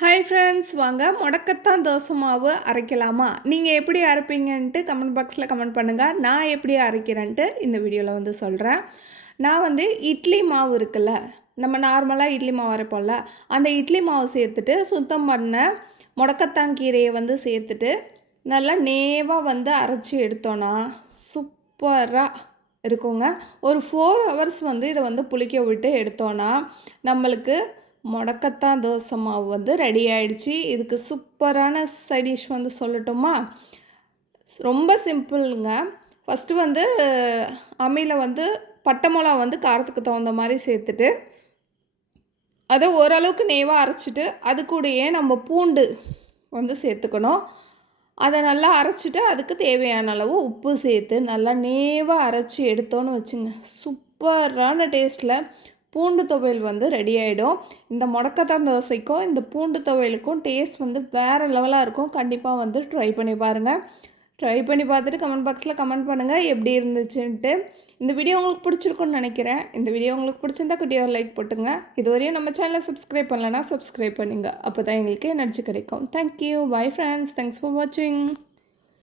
Hi friends, வாங்க முடக்கத்தான் தோசை மாவு அரைக்கலாமா? நீங்கள் எப்படி அரைப்பீங்கன்ட்டு கமெண்ட் பாக்ஸில் கமெண்ட் பண்ணுங்கள். நான் எப்படி அரைக்கிறேன்ட்டு இந்த வீடியோவில் வந்து சொல்கிறேன். நான் வந்து இட்லி மாவு இருக்குல்ல, நம்ம நார்மலாக இட்லி மாவு அரைப்போம்ல, அந்த இட்லி மாவு சேர்த்துட்டு சுத்தம் பண்ண முடக்கத்தான் கீரையை வந்து சேர்த்துட்டு நல்லா நேவாக வந்து அரைச்சி எடுத்தோன்னா சூப்பராக இருக்குங்க. ஒரு 4 ஹவர்ஸ் வந்து இதை வந்து புளிக்க விட்டு எடுத்தோன்னா நம்மளுக்கு முடக்கத்தான் தோசை மாவு வந்து ரெடி ஆயிடுச்சு. இதுக்கு சூப்பரான சைட் டிஷ் வந்து சொல்லட்டுமா? ரொம்ப சிம்பிளுங்க. ஃபஸ்ட்டு வந்து அம்மியில் வந்து பட்டை மிளகா வந்து காரத்துக்கு தகுந்த மாதிரி சேர்த்துட்டு அதை ஓரளவுக்கு நேவாக அரைச்சிட்டு அது கூடயே நம்ம பூண்டு வந்து சேர்த்துக்கணும். அதை நல்லா அரைச்சிட்டு அதுக்கு தேவையான அளவு உப்பு சேர்த்து நல்லா நேவாக அரைச்சி எடுத்தோன்னு வச்சுங்க, சூப்பரான டேஸ்ட்டில் பூண்டு துவையல் வந்து ரெடி ஆகிடும். இந்த முடக்கத்தான் தோசைக்கும் இந்த பூண்டு துவையலுக்கும் டேஸ்ட் வந்து வேறு லெவலாக இருக்கும். கண்டிப்பாக வந்து ட்ரை பண்ணி பாருங்கள். ட்ரை பண்ணி பார்த்துட்டு கமெண்ட் பாக்ஸில் கமெண்ட் பண்ணுங்கள் எப்படி இருந்துச்சுன்ட்டு. இந்த வீடியோ உங்களுக்கு பிடிச்சிருக்குன்னு நினைக்கிறேன். இந்த வீடியோ உங்களுக்கு பிடிச்சிருந்தா குட்டியாக லைக் போட்டுங்க. இதுவரையும் நம்ம சேனலை சப்ஸ்கிரைப் பண்ணலன்னா சப்ஸ்கிரைப் பண்ணுங்கள். அப்போ தான் எங்களுக்கு எனர்ஜி கிடைக்கும். Thank you. Bye friends. Thanks for வாட்சிங்.